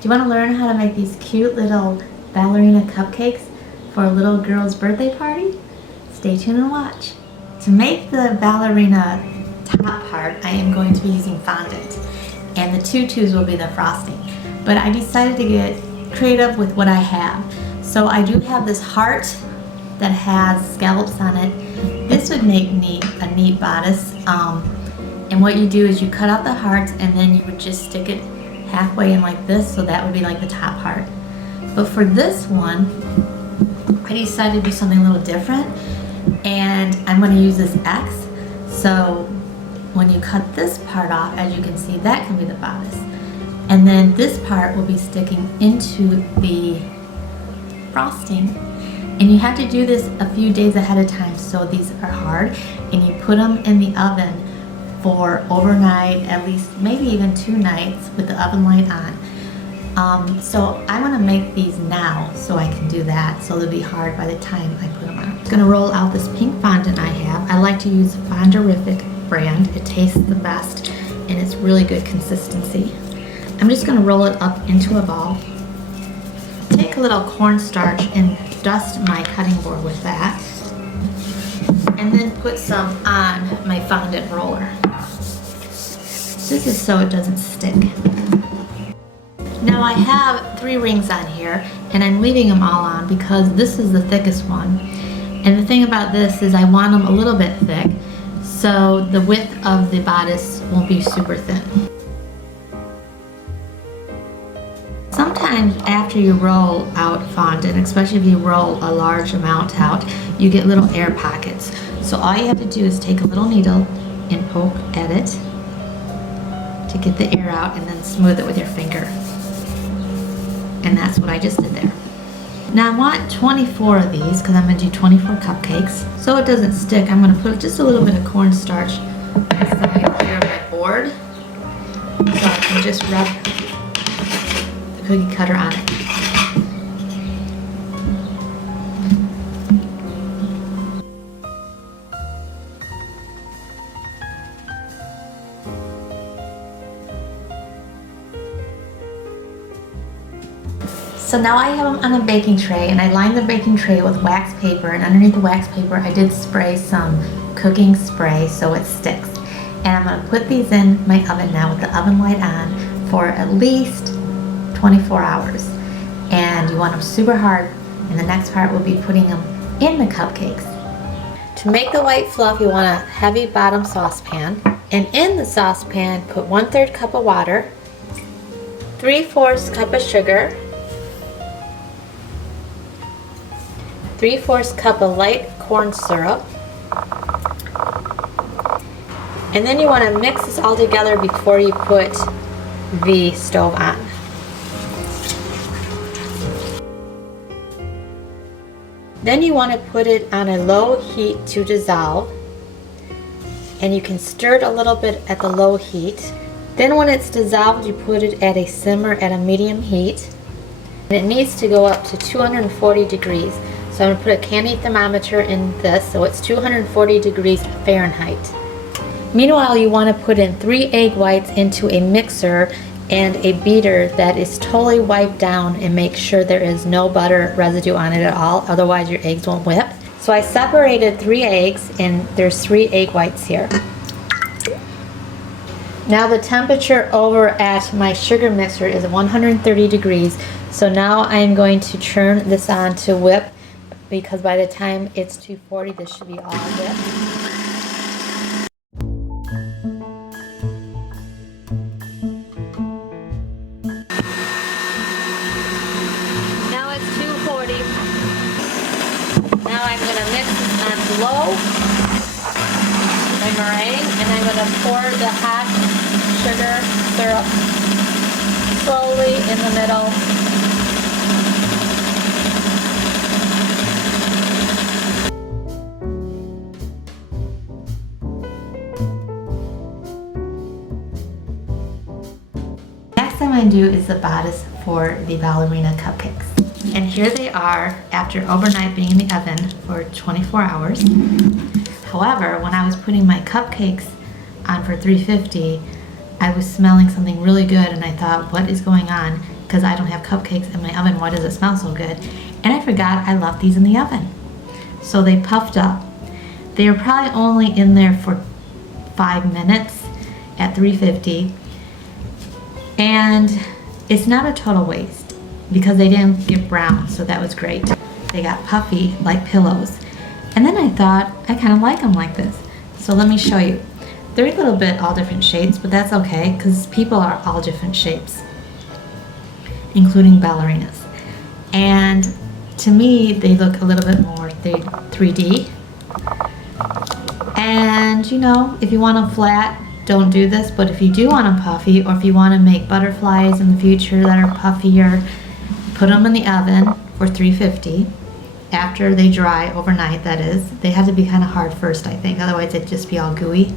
Do you want to learn how to make these cute little ballerina cupcakes for a little girl's birthday party? Stay tuned and watch. To make the ballerina top part, I am going to be using fondant, and the tutus will be the frosting. But I decided to get creative with what I have. So I do have this heart that has scallops on it. This would make a neat bodice. And what you do is you cut out the hearts and then you would just stick it halfway in like this, so that would be like the top part. But for this one, I decided to do something a little different, and I'm going to use this X. So when you cut this part off, as you can see, that can be the bodice. And then this part will be sticking into the frosting. And you have to do this a few days ahead of time, so these are hard, and you put them in the oven for overnight, at least maybe even 2 nights with the oven light on. So I want to make these now so I can do that, so they'll be hard by the time I put them on. I'm going to roll out this pink fondant I have. I like to use Fonderific brand. It tastes the best and it's really good consistency. I'm just going to roll it up into a ball. Take a little cornstarch and dust my cutting board with that, and then put some on my fondant roller. This is so it doesn't stick. Now I have 3 rings on here, and I'm leaving them all on because this is the thickest one. And the thing about this is I want them a little bit thick, so the width of the bodice won't be super thin. Sometimes after you roll out fondant, especially if you roll a large amount out, you get little air pockets. So all you have to do is take a little needle and poke at it to get the air out, and then smooth it with your finger. And that's what I just did there. Now I want 24 of these because I'm going to do 24 cupcakes. So it doesn't stick, I'm going to put just a little bit of cornstarch inside here of my board, so I can just rub the cookie cutter on it. So now I have them on a baking tray, and I lined the baking tray with wax paper, and underneath the wax paper I did spray some cooking spray so it sticks. And I'm going to put these in my oven now with the oven light on for at least 24 hours. And you want them super hard, and the next part will be putting them in the cupcakes. To make the white fluff, you want a heavy bottom saucepan, and in the saucepan put 1/3 cup of water, 3/4 cup of sugar, 3/4 cup of light corn syrup, and then you want to mix this all together before you put the stove on. Then you want to put it on a low heat to dissolve, and you can stir it a little bit at the low heat. Then when it's dissolved, you put it at a simmer at a medium heat, and it needs to go up to 240 degrees. So I'm going to put a candy thermometer in this, so it's 240 degrees Fahrenheit. Meanwhile, you want to put in 3 egg whites into a mixer and a beater that is totally wiped down, and make sure there is no butter residue on it at all, otherwise your eggs won't whip. So I separated 3 eggs, and there's 3 egg whites here. Now the temperature over at my sugar mixer is 130 degrees, so now I am going to turn this on to whip, because by the time it's 240, this should be all whipped. Now it's 240. Now I'm going to mix this on low, my meringue, and I'm going to pour the hot sugar syrup slowly in the middle. Next I'm going to do is the bodice for the ballerina cupcakes. And here they are after overnight being in the oven for 24 hours. However, when I was putting my cupcakes on for 350, I was smelling something really good, and I thought, what is going on? because I don't have cupcakes in my oven. Why does it smell so good? And I forgot I left these in the oven. So they puffed up. They were probably only in there for 5 minutes at 350. And it's not a total waste because they didn't get brown, so that was great. They got puffy like pillows. And then I thought, I kind of like them like this. So let me show you. They're a little bit all different shapes, but that's okay because people are all different shapes, including ballerinas. And to me, they look a little bit more 3D. And you know, if you want them flat, don't do this, but if you do want them puffy, or if you want to make butterflies in the future that are puffier, put them in the oven for 350 after they dry overnight, that is. They have to be kind of hard first, I think, otherwise it'd just be all gooey.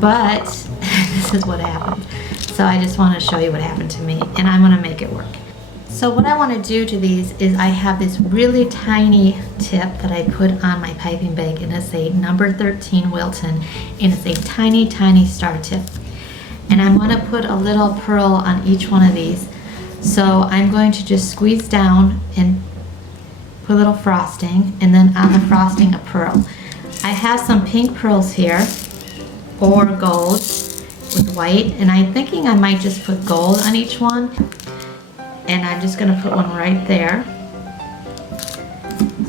But this is what happened. So I just want to show you what happened to me, and I'm going to make it work. So what I want to do to these is I have this really tiny tip that I put on my piping bag, and it's a number 13 Wilton, and it's a tiny, tiny star tip. And I'm going to put a little pearl on each one of these. So I'm going to just squeeze down and put a little frosting, and then on the frosting a pearl. I have some pink pearls here, or gold with white, and I'm thinking I might just put gold on each one. And I'm just going to put one right there.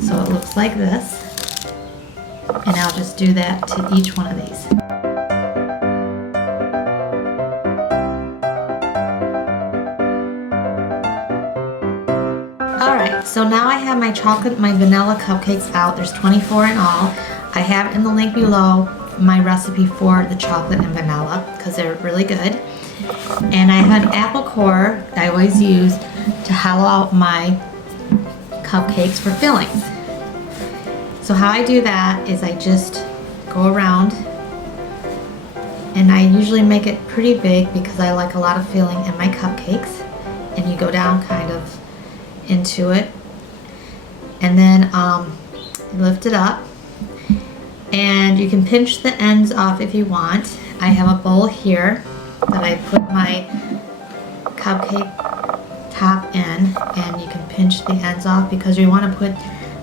So it looks like this. And I'll just do that to each one of these. Alright, so now I have my chocolate, my vanilla cupcakes out. There's 24 in all. I have in the link below my recipe for the chocolate and vanilla because they're really good. And I have an apple core that I always use to hollow out my cupcakes for fillings. So how I do that is I just go around, and I usually make it pretty big because I like a lot of filling in my cupcakes. And you go down kind of into it, and then lift it up, and you can pinch the ends off if you want. I have a bowl here that I put my cupcake top in, and you can pinch the ends off because you want to put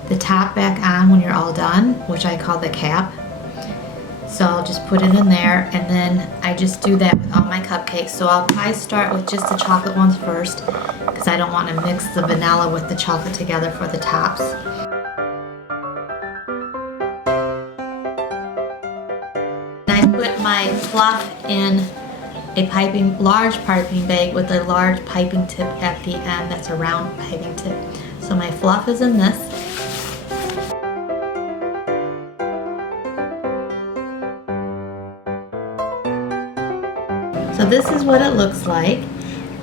the top back on when you're all done, which I call the cap. So I'll just put it in there, and then I just do that with all my cupcakes. So I'll probably start with just the chocolate ones first because I don't want to mix the vanilla with the chocolate together for the tops. And I put my fluff in a large piping bag with a large piping tip at the end. That's a round piping tip. So my fluff is in this. So this is what it looks like,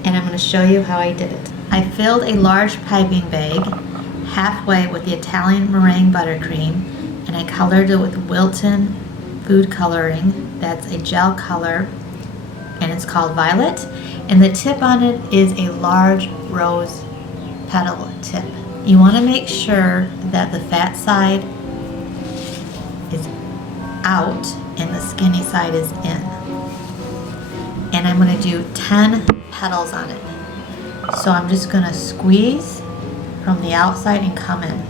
and I'm going to show you how I did it. I filled a large piping bag halfway with the Italian meringue buttercream, and I colored it with Wilton food coloring. That's a gel color, and it's called Violet, and the tip on it is a large rose petal tip. You want to make sure that the fat side is out and the skinny side is in. And I'm going to do 10 petals on it. So I'm just going to squeeze from the outside and come in.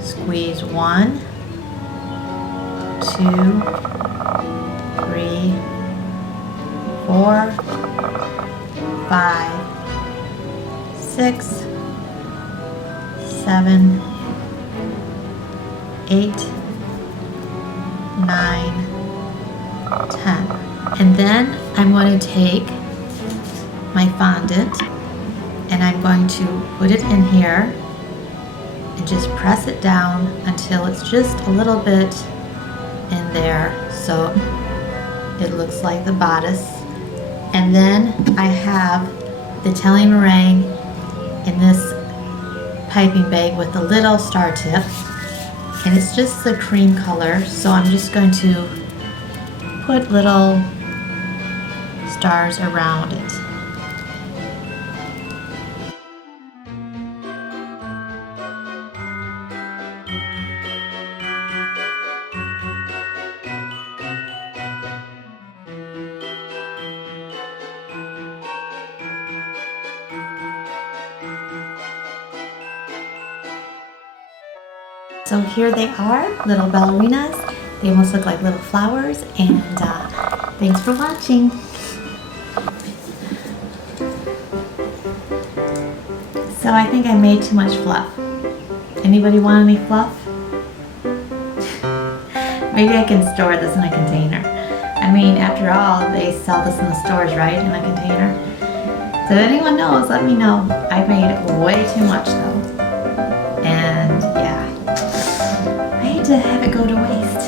Squeeze 1, 2, 3, 4, 5, 6, 7, 8, 9, 10. And then I'm going to take my fondant, and I'm going to put it in here and just press it down until it's just a little bit in there, so it looks like the bodice. And then I have the Italian meringue in this piping bag with a little star tip, and it's just the cream color, so I'm just going to put little stars around it. So here they are, little ballerinas. They almost look like little flowers, and thanks for watching. So I think I made too much fluff. Anybody want any fluff? Maybe I can store this in a container. I mean, after all, they sell this in the stores, right? In a container. So if anyone knows, let me know. I made way too much though. And yeah, I hate to have it go to waste.